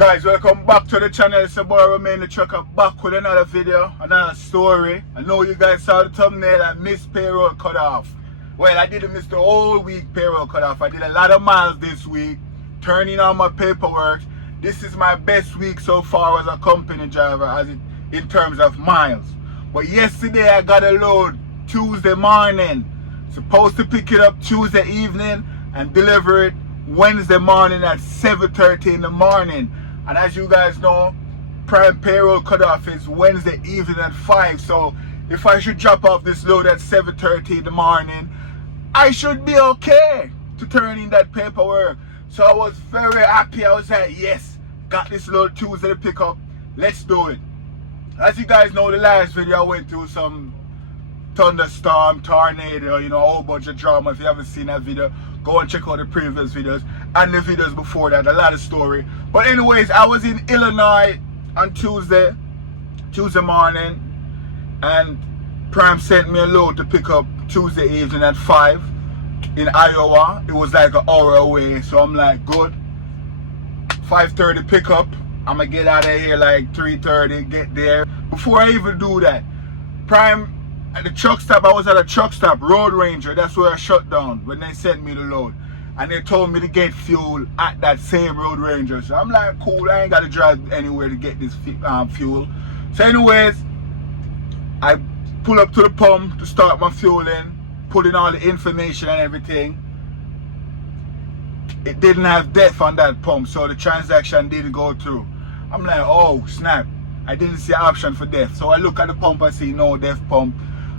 Guys, welcome back to the channel. It's your boy Remain the Trucker, back with another video, another story. I know you guys saw the thumbnail. I missed payroll cut off. Well, I didn't miss the whole week payroll cut off. I did a lot of miles this week, turning on my paperwork. This is my best week so far as a company driver in terms of miles. But yesterday I got a load Tuesday morning. Supposed to pick it up Tuesday evening and deliver it Wednesday morning at 7:30 in the morning. And as you guys know, prime payroll cutoff is Wednesday evening at 5. So if I should drop off this load at 7:30 in the morning, I should be okay to turn in that paperwork. So I was very happy. I was like, yes, got this load Tuesday to pick up. Let's do it. As you guys know, the last video I went through some thunderstorm, tornado, a whole bunch of drama. If you haven't seen that video, go and check out the previous videos and the videos before that. A lot of story. But anyways, I was in Illinois on Tuesday morning, and Prime sent me a load to pick up Tuesday evening at 5 in Iowa. It was like an hour away, so I'm like, good. 5:30 pickup. I'm gonna get out of here like 3:30, get there. Before I even do that, Prime at the truck stop, I was at a truck stop, Road Ranger, that's where I shut down when they sent me the load. And they told me to get fuel at that same Road Ranger. So I'm like, cool, I ain't got to drive anywhere to get this fuel. So anyways, I pull up to the pump to start my fueling, put in all the information and everything. It didn't have DEF on that pump, so the transaction didn't go through. I'm like, oh snap, I didn't see an option for DEF. So I look at the pump, I see no DEF pump.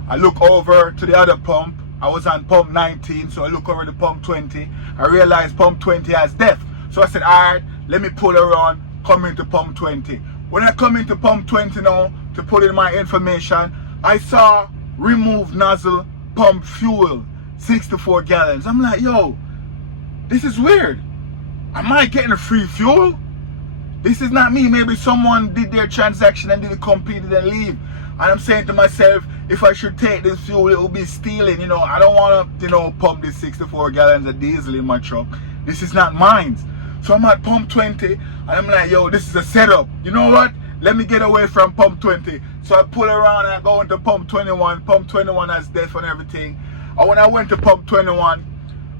I look over to the other pump. I was on pump 19, so I look over to pump 20. I realized pump 20 has DEF. So I said, alright, let me pull around, come into pump 20. When I come into pump 20 now to put in my information, I saw remove nozzle, pump fuel, 64 gallons. I'm like, yo, this is weird. Am I getting a free fuel? This is not me. Maybe someone did their transaction and didn't complete it and leave. And I'm saying to myself, if I should take this fuel, it will be stealing. I don't want to, pump this 64 gallons of diesel in my truck. This is not mine. So I'm at pump 20, and I'm like, yo, this is a setup. You know what? Let me get away from pump 20. So I pull around and I go into pump 21. Pump 21 has DEF and everything. And when I went to pump 21,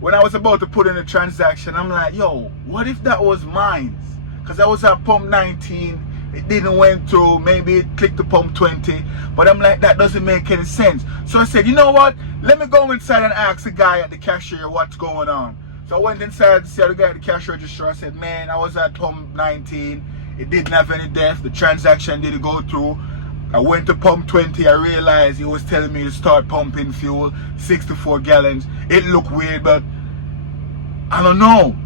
when I was about to put in a transaction, I'm like, yo, what if that was mine? Because I was at pump 19. It didn't went through, maybe it clicked to pump 20, but I'm like, that doesn't make any sense. So I said, you know what, let me go inside and ask the guy at the cashier what's going on. So I went inside to see the guy at the cash register. I said, man, I was at pump 19, it didn't have any DEF, the transaction didn't go through. I went to pump 20, I realized he was telling me to start pumping fuel, 64 gallons. It looked weird, but I don't know,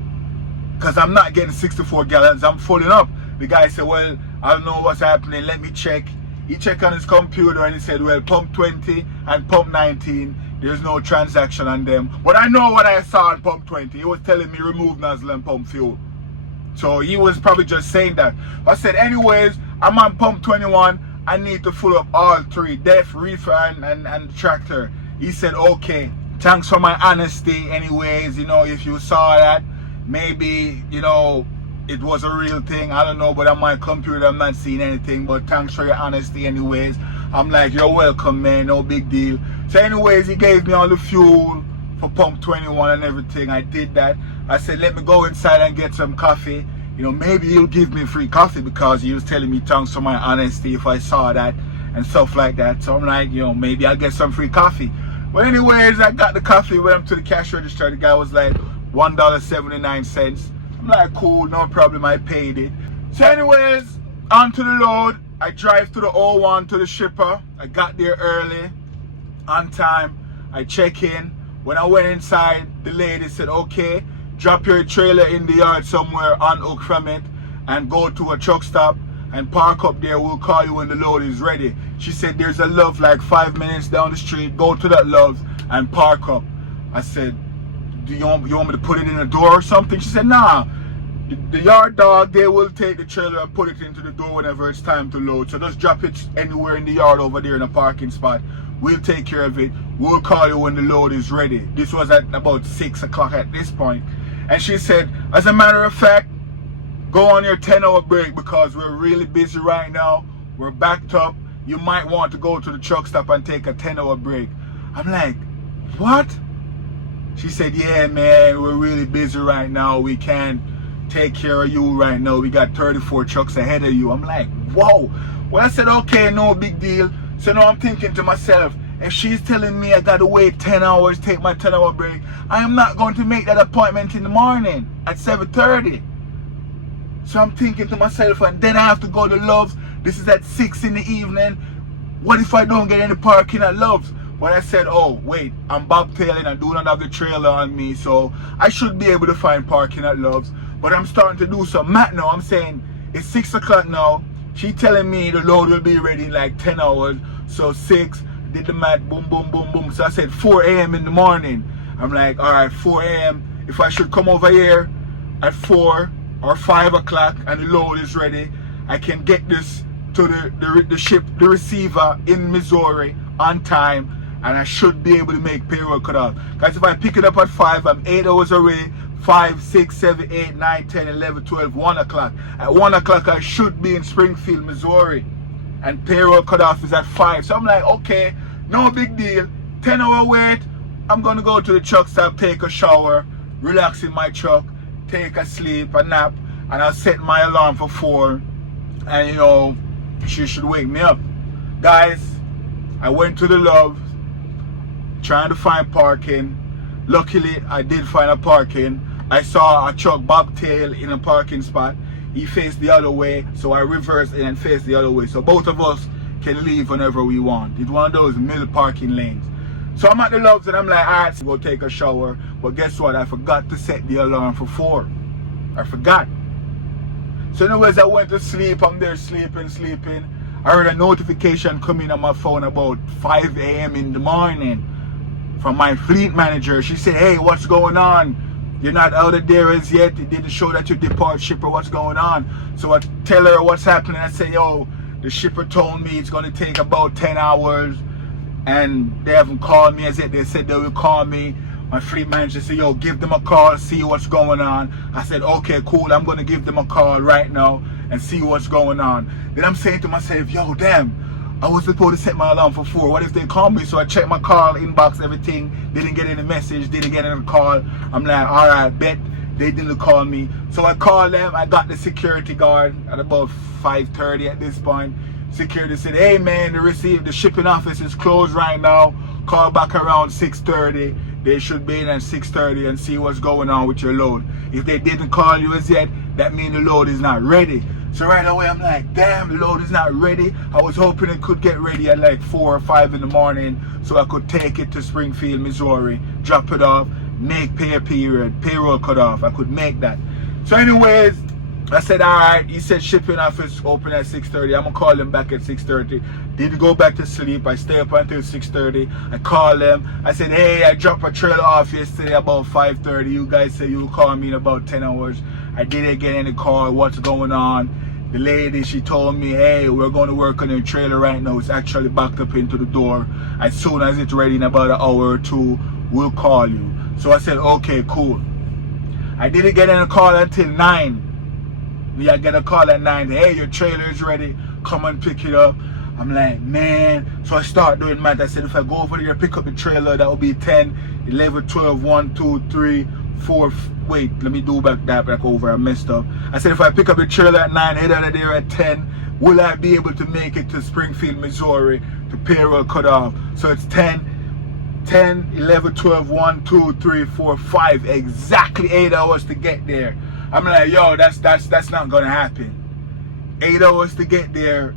because I'm not getting 64 gallons, I'm filling up. The guy said, well, I don't know what's happening, let me check. He checked on his computer and he said, well, pump 20 and pump 19, there's no transaction on them. But I know what I saw on pump 20. He was telling me remove nozzle and pump fuel. So he was probably just saying that. I said, anyways, I'm on pump 21. I need to fill up all three, DEF, reefer, and tractor. He said, okay. Thanks for my honesty anyways. If you saw that, maybe, it was a real thing, I don't know, but on my computer I'm not seeing anything. But thanks for your honesty anyways. I'm like, you're welcome, man, no big deal. So anyways, he gave me all the fuel for pump 21 and everything. I did that. I said, let me go inside and get some coffee. Maybe he'll give me free coffee, because he was telling me thanks for my honesty if I saw that and stuff like that. So I'm like, maybe I'll get some free coffee. But anyways, I got the coffee, went up to the cash register. The guy was like, $1.79. I'm like, cool, no problem, I paid it. So anyways, onto the load. I drive to the O1 to the shipper. I got there early, on time. I check in. When I went inside, the lady said, okay, drop your trailer in the yard somewhere, unhook from it, and go to a truck stop and park up there. We'll call you when the load is ready. She said, there's a Love like 5 minutes down the street. Go to that Love and park up. I said, do you want me to put it in the door or something? She said, nah, the yard dog, they will take the trailer and put it into the door whenever it's time to load. So just drop it anywhere in the yard over there in a parking spot. We'll take care of it. We'll call you when the load is ready. This was at about 6 o'clock at this point. And she said, as a matter of fact, go on your 10-hour break because we're really busy right now. We're backed up. You might want to go to the truck stop and take a 10-hour break. I'm like, what? She said, yeah, man, we're really busy right now. We can't take care of you right now. We got 34 trucks ahead of you. I'm like, whoa. Well, I said, okay, no big deal. So now I'm thinking to myself, if she's telling me I got to wait 10 hours, take my 10-hour break, I am not going to make that appointment in the morning at 7:30. So I'm thinking to myself, and then I have to go to Love's. This is at 6 in the evening. What if I don't get any parking at Love's? Well, I said, oh, wait, I'm bobtailing. I do not have the trailer on me, so I should be able to find parking at Love's. But I'm starting to do some math now. I'm saying, it's 6 o'clock now. She telling me the load will be ready in like 10 hours. So 6, did the math, boom, boom, boom, boom. So I said 4 a.m. in the morning. I'm like, all right, 4 a.m. If I should come over here at 4 or 5 o'clock and the load is ready, I can get this to the receiver in Missouri on time, and I should be able to make payroll cutoff. Guys, if I pick it up at 5, I'm 8 hours away. 5, 6, 7, 8, 9, 10, 11, 12, 1 o'clock. At 1 o'clock, I should be in Springfield, Missouri. And payroll cutoff is at 5. So I'm like, okay, no big deal. 10-hour wait. I'm going to go to the truck stop, take a shower, relax in my truck, take a sleep, a nap, and I'll set my alarm for 4. And, you know, she should wake me up. Guys, I went to the Love, trying to find parking. Luckily, I did find a parking. I saw a truck bobtail in a parking spot. He faced the other way, so I reversed and faced the other way. So both of us can leave whenever we want. It's one of those middle parking lanes. So I'm at the Loves and I'm like, all right, go take a shower. But guess what? I forgot to set the alarm for 4. I forgot. So anyways, I went to sleep. I'm there sleeping. I heard a notification coming on my phone about 5 a.m. in the morning from my fleet manager. She said, hey, what's going on? You're not out of there as yet. It didn't show that you depart shipper. What's going on? So I tell her what's happening. I say, yo, the shipper told me it's going to take about 10 hours. And they haven't called me as yet. They said they will call me. My fleet manager said, yo, give them a call, see what's going on. I said, okay, cool. I'm going to give them a call right now and see what's going on. Then I'm saying to myself, yo, damn, I was supposed to set my alarm for 4. What if they call me? So I checked my call inbox, everything. Didn't get any message, didn't get any call. I'm like, all right, bet they didn't call me. So I called them. I got the security guard at about 5:30 at this point. Security said, hey man, the shipping office is closed right now. Call back around 6:30. They should be in at 6:30 and see what's going on with your load. If they didn't call you as yet, that means the load is not ready. So right away I'm like, damn, the load is not ready. I was hoping it could get ready at like 4 or 5 in the morning so I could take it to Springfield, Missouri, drop it off, make payroll cut off. I could make that. So anyways, I said, all right. He said shipping office open at 6:30. I'm gonna call him back at 6:30. Didn't go back to sleep. I stay up until 6:30. I call them. I said, hey, I dropped a trailer off yesterday about 5:30. You guys said you'll call me in about 10 hours. I didn't get any call. What's going on? The lady, she told me, hey, we're going to work on your trailer right now. It's actually backed up into the door. As soon as it's ready in about an hour or 2, we'll call you. So I said, okay, cool. I didn't get any call until 9. I get a call at 9. Hey, your trailer is ready. Come and pick it up. I'm like, man. So I start doing math. I said, if I go over there, pick up the trailer, that will be 10, 11, 12, 1, 2, 3, 4. Wait, let me do back over. I messed up. I said, if I pick up the trailer at 9, head out of there at 10, will I be able to make it to Springfield, Missouri to payroll cut off? So it's 10, 11, 12, 1, 2, 3, 4, 5. Exactly 8 hours to get there. I'm like, yo, that's not gonna happen. 8 hours to get there.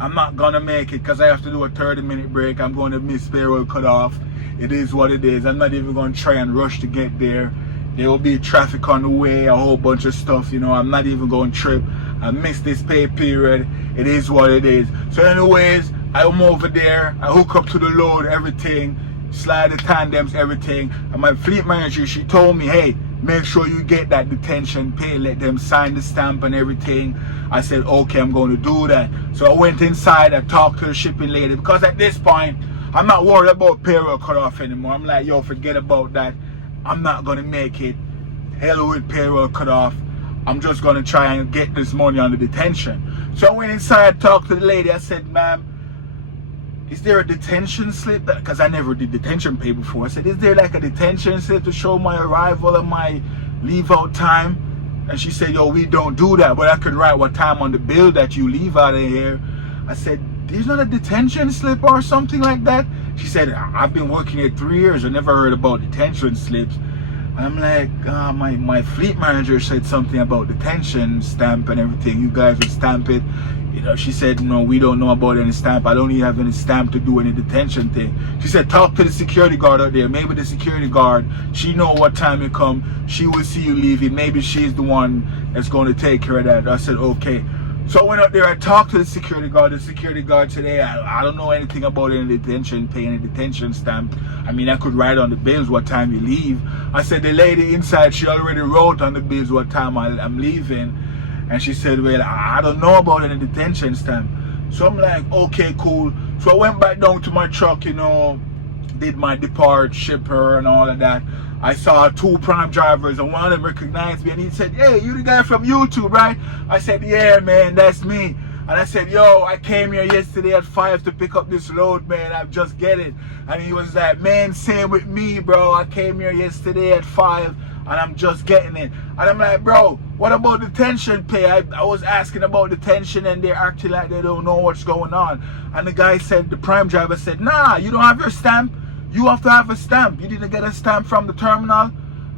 I'm not gonna make it because I have to do a 30-minute break. I'm going to miss payroll cut off. It is what it is. I'm not even gonna try and rush to get there. There will be traffic on the way, a whole bunch of stuff, you know. I'm not even going to trip. I missed this pay period. It is what it is. So anyways, I'm over there. I hook up to the load, everything. Slide the tandems, everything. And my fleet manager, she told me, hey, make sure you get that detention pay. Let them sign the stamp and everything. I said, okay, I'm going to do that. So I went inside. I talked to the shipping lady. Because at this point, I'm not worried about payroll cut off anymore. I'm like, yo, forget about that. I'm not going to make it. Hell with payroll cut off. I'm just gonna try and get this money on the detention. So I went inside, talked to the lady. I said, ma'am, is there a detention slip? Because I never did detention pay before. I said, is there like a detention slip to show my arrival and my leave out time? And she said, yo, we don't do that, but I could write what time on the bill that you leave out of here. I said, there's not a detention slip or something like that? She said, I've been working here 3 years. I never heard about detention slips. And I'm like, my fleet manager said something about detention stamp and everything. You guys would stamp it. You know, she said, no, we don't know about any stamp. I don't even have any stamp to do any detention thing. She said, talk to the security guard out there. Maybe the security guard, she know what time you come. She will see you leaving. Maybe she's the one that's going to take care of that. I said, okay. So I went up there, I talked to the security guard. The security guard today, I don't know anything about any detention, pay any detention stamp. I mean, I could write on the bills what time you leave. I said, the lady inside, she already wrote on the bills what time I'm leaving. And she said, well, I don't know about any detention stamp. So I'm like, okay, cool. So I went back down to my truck, you know, did my depart, shipper and all of that. I saw 2 prime drivers and one of them recognized me and he said, hey, you the guy from YouTube, right? I said, yeah, man, that's me. And I said, yo, I came here yesterday at 5 to pick up this load, man. I just get it. And he was like, man, same with me, bro. I came here yesterday at 5 and I'm just getting it. And I'm like, bro, what about detention pay? I was asking about detention and they're acting like they don't know what's going on. And the guy said, the prime driver said, nah, you don't have your stamp. You have to have a stamp. You didn't get a stamp from the terminal?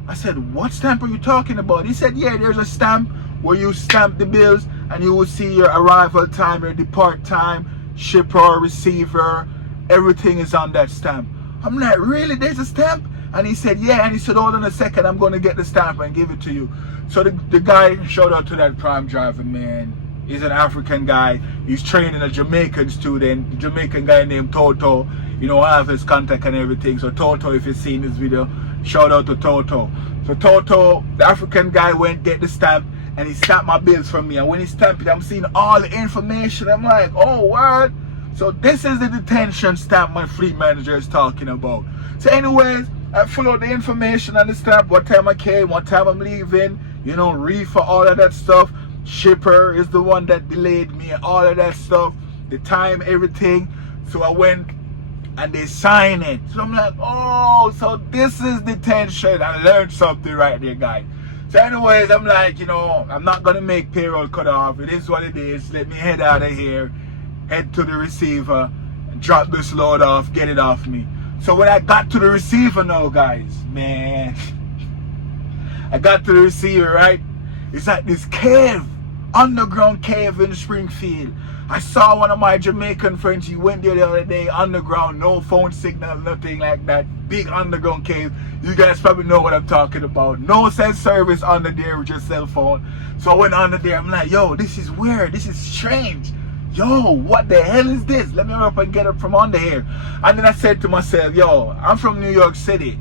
I said, what stamp are you talking about? He said, yeah, there's a stamp where you stamp the bills and you will see your arrival time, your depart time, shipper, receiver, everything is on that stamp. I'm like, really? There's a stamp? And he said, yeah. And he said, hold on a second, I'm going to get the stamp and give it to you. So the guy showed up to that prime driver, man. He's an African guy. He's training a Jamaican student, a Jamaican guy named Toto. You know, I have his contact and everything. So Toto, if you've seen this video, shout out to Toto. So Toto, the African guy, went get the stamp and he stamped my bills for me. And when he stamped it, I'm seeing all the information. I'm like, oh, what? So this is the detention stamp my fleet manager is talking about. So anyways, I followed the information on the stamp, what time I came, what time I'm leaving, you know, reefer, all of that stuff. Shipper is the one that delayed me, all of that stuff, the time, everything. So I went and they sign it. So I'm like, oh, so this is detention. I learned something right there, guys. So anyways, I'm like, you know, I'm not going to make payroll cut off. It is what it is. Let me head out of here, head to the receiver, drop this load off, get it off me. So when I got to the receiver now, guys, man, I got to the receiver, right? It's like this cave, underground cave in Springfield. I saw one of my Jamaican friends, he went there the other day, underground, no phone signal, nothing like that. Big underground cave. You guys probably know what I'm talking about. No cell service under there with your cell phone. So I went under there, I'm like, yo, this is weird, this is strange. Yo, what the hell is this? Let me hurry up and get up from under here. And then I said to myself, yo, I'm from New York City.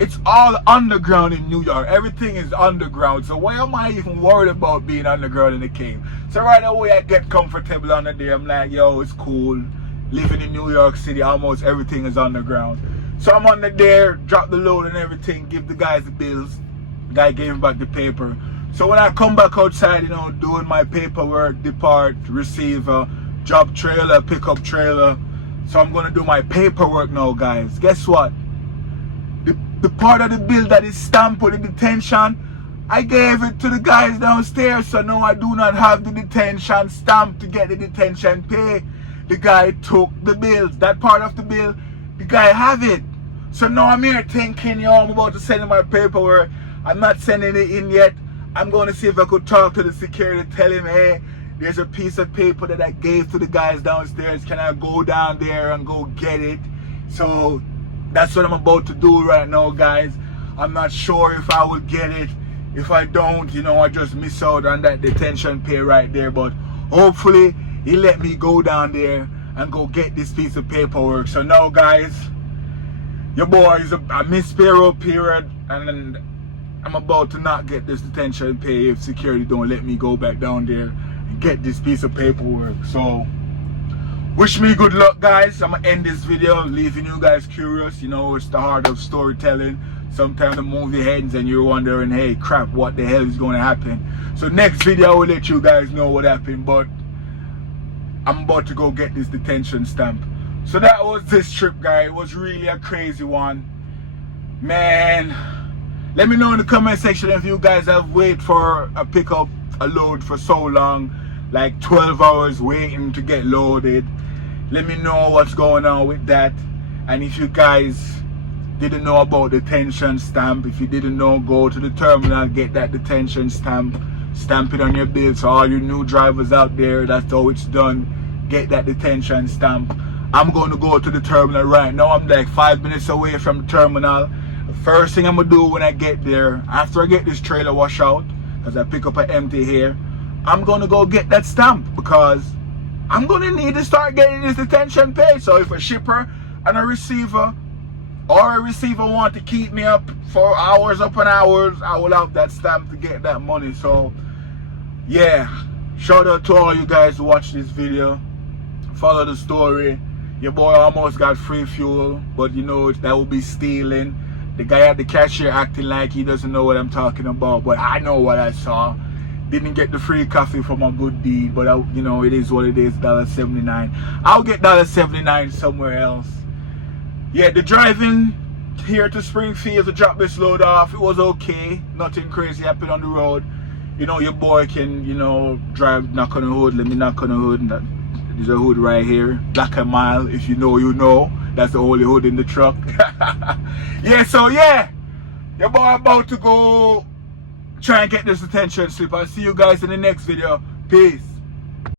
It's all underground in New York. Everything is underground. So why am I even worried about being underground in the cave? So right away I get comfortable under there. I'm like, yo, it's cool. Living in New York City, almost everything is underground. So I'm under there, drop the load and everything, give the guys the bills. The guy gave me back the paper. So when I come back outside, you know, doing my paperwork, depart, receiver, drop trailer, pick up trailer. So I'm going to do my paperwork now, guys. Guess what? The part of the bill that is stamped with the detention, I gave it to the guys downstairs. So now I do not have the detention stamp to get the detention pay. The guy took the bills. That part of the bill, the guy have it. So now I'm here thinking, yo, I'm about to send in my paperwork. I'm not sending it in yet. I'm going to see if I could talk to the security, tell him, hey, there's a piece of paper that I gave to the guys downstairs. Can I go down there and go get it? So that's what I'm about to do right now, guys. I'm not sure if I will get it. If I don't, you know, I just miss out on that detention pay right there. But hopefully he let me go down there and go get this piece of paperwork. So now, guys, your boy is a missed payroll period, and I'm about to not get this detention pay if security don't let me go back down there and get this piece of paperwork. So wish me good luck, guys. I'm gonna end this video leaving you guys curious. You know, it's the heart of storytelling. sometimes the movie ends and you're wondering, hey crap, what the hell is going to happen? So next video I will let you guys know what happened, but I'm about to go get this detention stamp. So that was this trip, guys. It was really a crazy one, man. Let me know in the comment section if you guys have waited for a pickup, a load for so long, like 12 hours waiting to get loaded. Let me know what's going on with that. And if you guys didn't know about the detention stamp, if you didn't know, go to the terminal, get that detention stamp, stamp it on your bill. So all you new drivers out there, that's how it's done. Get that detention stamp. I'm going to go to the terminal right now. I'm like 5 minutes away from the terminal. The first thing I'm gonna do when I get there, after I get this trailer wash out, because I pick up an empty here, I'm gonna go get that stamp, because I'm gonna need to start getting this detention paid. So if a shipper and a receiver, or a receiver want to keep me up for hours upon hours, I will have that stamp to get that money. So yeah, shout out to all you guys who watch this video. Follow the story. Your boy almost got free fuel, but you know that would be stealing. The guy at the cashier acting like he doesn't know what I'm talking about, but I know what I saw. Didn't get the free coffee for my good deed, but you know, it is what it is, $1.79. I'll get $1.79 somewhere else. Yeah, the driving here to Springfield to drop this load off, it was okay. Nothing crazy happened on the road. You know, your boy can, you know, drive, knock on the hood. Let me knock on the hood. There's a hood right here, Black and Mile. If you know, you know. That's the only hood in the truck. Yeah, so yeah, your boy about to go try and get this detention slip. I'll see you guys in the next video. Peace.